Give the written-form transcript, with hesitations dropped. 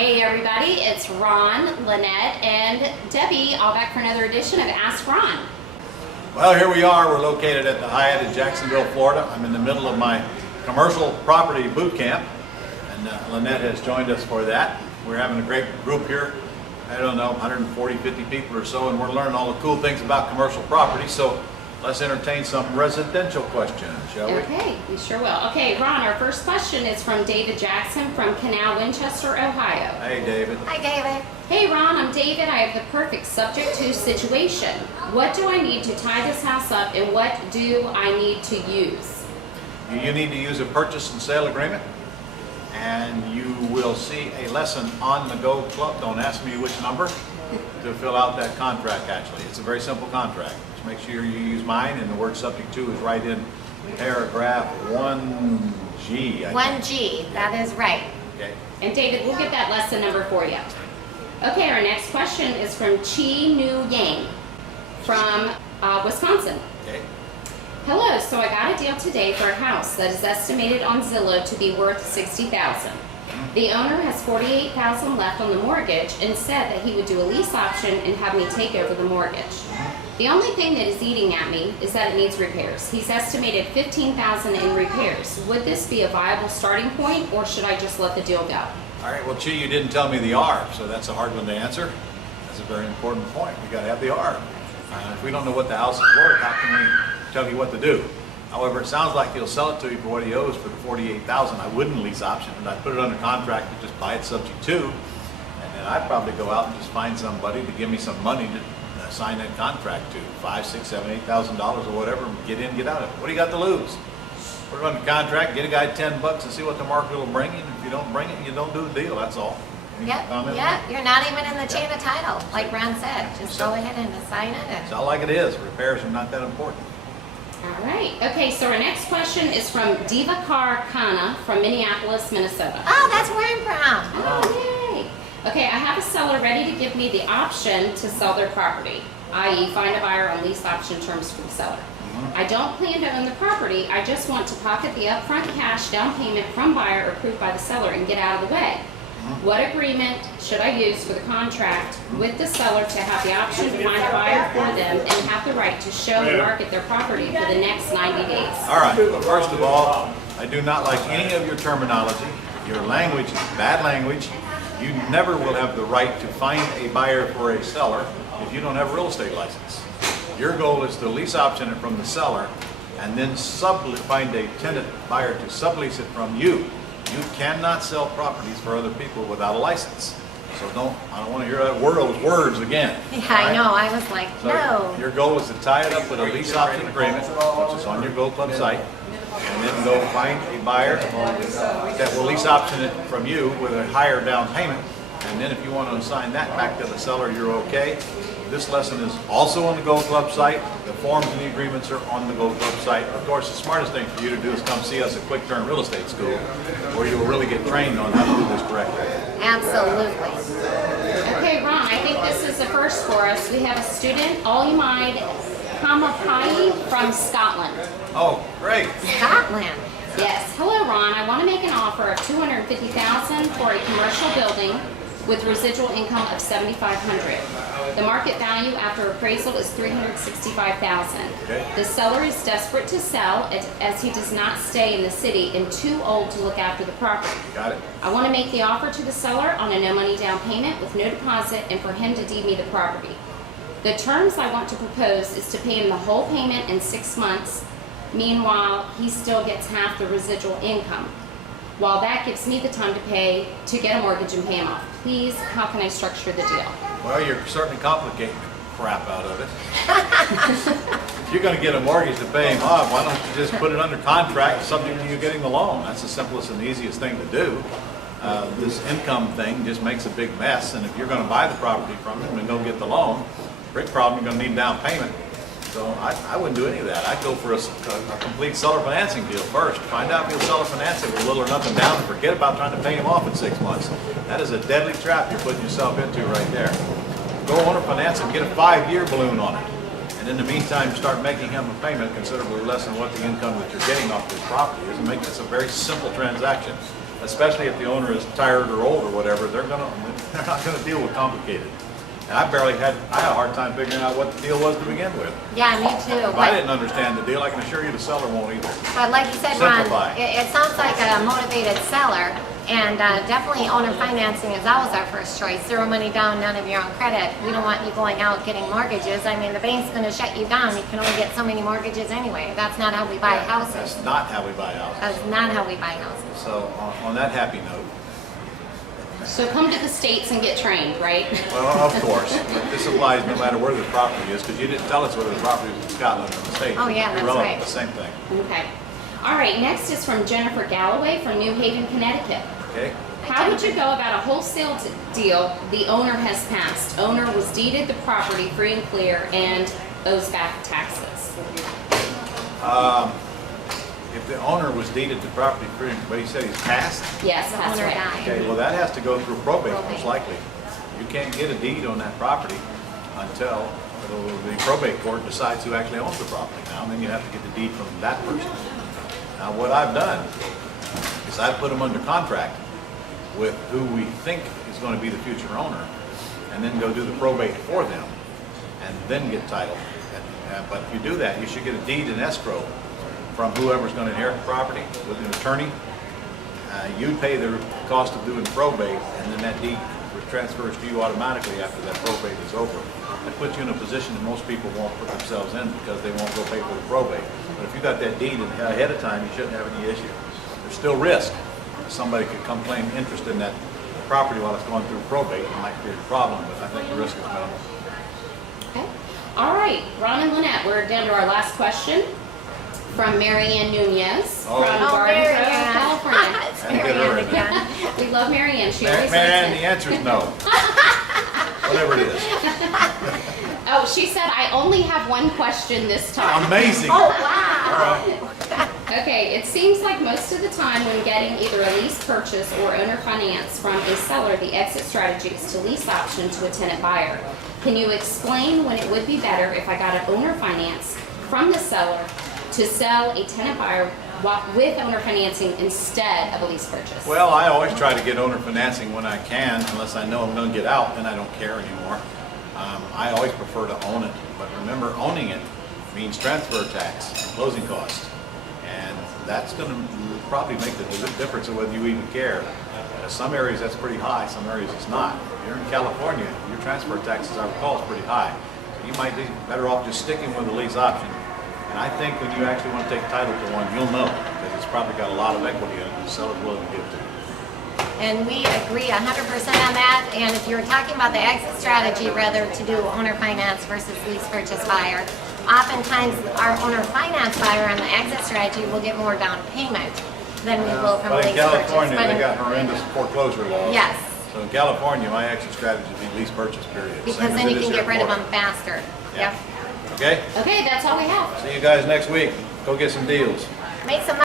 Hey everybody, it's Ron, Lynette, and Debbie, all back for another edition of Ask Ron. Well, here we are. We're located at the Hyatt in Jacksonville, Florida. I'm in the middle of my commercial property boot camp, and Lynette has joined us for that. We're having a great group here. I don't know, 140, 50 people or so, and we're learning all the cool things about commercial property. So let's entertain some residential questions, shall we? Okay, we sure will. Okay, Ron, our first question is from David Jackson from Canal, Winchester, Ohio. Hey, David. Hi, David. Hey Ron, I'm David. I have the perfect subject to situation. What do I need to tie this house up, and what do I need to use? You need to use a purchase and sale agreement, and you will see a lesson on the Go Club. Don't ask me which number to fill out that contract, actually. It's a very simple contract. Just make sure you use mine, and the word subject to is right in paragraph 1G. 1G, that is right. Okay. And David, we'll get that lesson number for you. Okay, our next question is from Chi Nu Yang from Wisconsin. Okay. Hello, so I got a deal today for a house that is estimated on Zillow to be worth $60,000. The owner has $48,000 left on the mortgage and said that he would do a lease option and have me take over the mortgage. The only thing that is eating at me is that it needs repairs. He's estimated $15,000 in repairs. Would this be a viable starting point, or should I just let the deal go? All right, well, Chi, you didn't tell me the R, so that's a hard one to answer. That's a very important point. We got to have the R. If we don't know what the house is worth, how can we tell you what to do? However, it sounds like he'll sell it to you for what he owes for the $48,000. I wouldn't lease option it. I'd put it under contract and just buy it subject to, and then I'd probably go out and just find somebody to give me some money to sign that contract to, $5,000, $6,000, $7,000, $8,000 or whatever, and get in, get out of it. What do you got to lose? Put it under contract, get a guy $10 and see what the market will bring you. And if you don't bring it, you don't do the deal. That's all. Any comment? Yep, you're not even in the chain of title, like Ron said. Just go ahead and assign it. It's not like it is. Repairs are not that important. All right. Okay, so our next question is from Divakar Khanna from Minneapolis, Minnesota. Oh, that's where I'm from. Oh, yay. Okay, I have a seller ready to give me the option to sell their property, i.e. find a buyer on lease option terms for the seller. I don't plan to own the property. I just want to pocket the upfront cash down payment from buyer approved by the seller and get out of the way. What agreement should I use for the contract with the seller to have the option to find a buyer for them and have the right to show and market their property for the next 90 days? All right. Well, first of all, I do not like any of your terminology. Your language is bad language. You never will have the right to find a buyer for a seller if you don't have a real estate license. Your goal is to lease option it from the seller and then find a tenant buyer to sublease it from you. You cannot sell properties for other people without a license. So I don't want to hear those words again. Yeah, I know. I was like, So no. your goal is to tie it up with a lease option agreement, which is on your Go Club site, and then go find a buyer that will lease option it from you with a higher down payment. And then if you want to assign that back to the seller, you're okay. This lesson is also on the Go Club site. The forms and the agreements are on the Go Club site. Of course, the smartest thing for you to do is come see us at Quick Turn Real Estate School, where you will really get trained on how to do this correctly. Absolutely. Okay, Ron, I think this is the first for us. We have a student, Olimide Kamapai from Scotland. Oh, great. Scotland. Yes. Hello, Ron. I want to make an offer of $250,000 for a commercial building with residual income of $7,500. The market value after appraisal is $365,000. Okay. The seller is desperate to sell as he does not stay in the city and too old to look after the property. Got it. I want to make the offer to the seller on a no money down payment with no deposit and for him to deed me the property. The terms I want to propose is to pay him the whole payment in 6 months. Meanwhile, he still gets half the residual income. While that gives me the time to get a mortgage and pay him off. Please, how can I structure the deal? Well, you're certainly complicating the crap out of it. If you're going to get a mortgage to pay him off, why don't you just put it under contract subject to you getting the loan? That's the simplest and easiest thing to do. This income thing just makes a big mess, and if you're going to buy the property from him and go get the loan, big problem, you're going to need down payment. So I wouldn't do any of that. I'd go for a complete seller financing deal first. Find out if he'll seller finance it with little or nothing down and forget about trying to pay him off in 6 months. That is a deadly trap you're putting yourself into right there. Go owner finance and get a 5-year balloon on it. And in the meantime, start making him a payment considerably less than what the income that you're getting off this property is, and make this a very simple transaction. especially if the owner is tired or old or whatever, they're not gonna deal with complicated. And I had a hard time figuring out what the deal was to begin with. Yeah, me too. If I didn't understand the deal, I can assure you the seller won't either. But like you said, Ron, Simplify. it sounds like a motivated seller, and definitely owner financing is always our first choice. Zero money down, none of your own credit. We don't want you going out getting mortgages. I mean, the bank's going to shut you down. You can only get so many mortgages anyway. That's not how we buy houses. That's not how we buy houses. That's not how we buy houses. So on that happy note, So come to the States and get trained, right? well, of course, this applies no matter where the property is, because you didn't tell us whether the property was in Scotland or the States. Oh, yeah, that's Irrelevant, right. the same thing, Okay. All right, next is from Jennifer Galloway from New Haven, Connecticut. okay? How would you go about a wholesale deal the owner has passed? Owner was deeded the property free and clear and owes back taxes. If the owner was deeded the property free, but he said he's passed, Yes, The that's owner right. died. okay, well, that has to go through probate most Probate. likely. You can't get a deed on that property until the probate court decides who actually owns the property now, and then you have to get the deed from that person. Now, what I've done is I've put them under contract with who we think is going to be the future owner, and then go do the probate for them, and then get title. But if you do that, you should get a deed in escrow from whoever's going to inherit the property with an attorney. You pay the cost of doing probate, and then that deed transfers to you automatically after that probate is over. That puts you in a position that most people won't put themselves in because they won't go pay for the probate. But if you got that deed ahead of time, you shouldn't have any issue. There's still risk. Somebody could come claim interest in that property while it's going through probate. It might create a problem, but I think the risk is minimal. Okay. All right, Ron and Lynette, we're down to our last question from Marianne Nunez Oh. from Oh, Garden Grove, Marianne. California. It's Had to get her Marianne in there. again. We love Marianne. She always Marianne, likes the answer is no. Whatever it is. Oh, she said, I only have one question this time. Amazing. Oh, All wow. right. Okay, it seems like most of the time when getting either a lease purchase or owner finance from a seller, the exit strategy is to lease option to a tenant buyer. Can you explain when it would be better if I got an owner finance from the seller to sell a tenant buyer with owner financing instead of a lease purchase? Well, I always try to get owner financing when I can, unless I know I'm going to get out, then I don't care anymore. I always prefer to own it, but remember, owning it means transfer tax and closing costs. And that's going to probably make the difference of whether you even care. Some areas that's pretty high, some areas it's not. If you're in California, your transfer tax, as I recall, is pretty high. So you might be better off just sticking with the lease option. And I think when you actually want to take title to one, you'll know, because it's probably got a lot of equity in it the seller's willing to give to. And we agree 100% on that. And if you're talking about the exit strategy, rather to do owner finance versus lease purchase buyer, oftentimes our owner finance buyer on the exit strategy will get more down payment than we will from a But lease in California, purchase. they got horrendous foreclosure laws. Yes. So in California, my exit strategy would be lease purchase, period. Because Same as then it you is can here get in rid of Florida. them faster. Yeah. Yep. Okay? Okay, that's all we have. See you guys next week. Go get some deals. Make some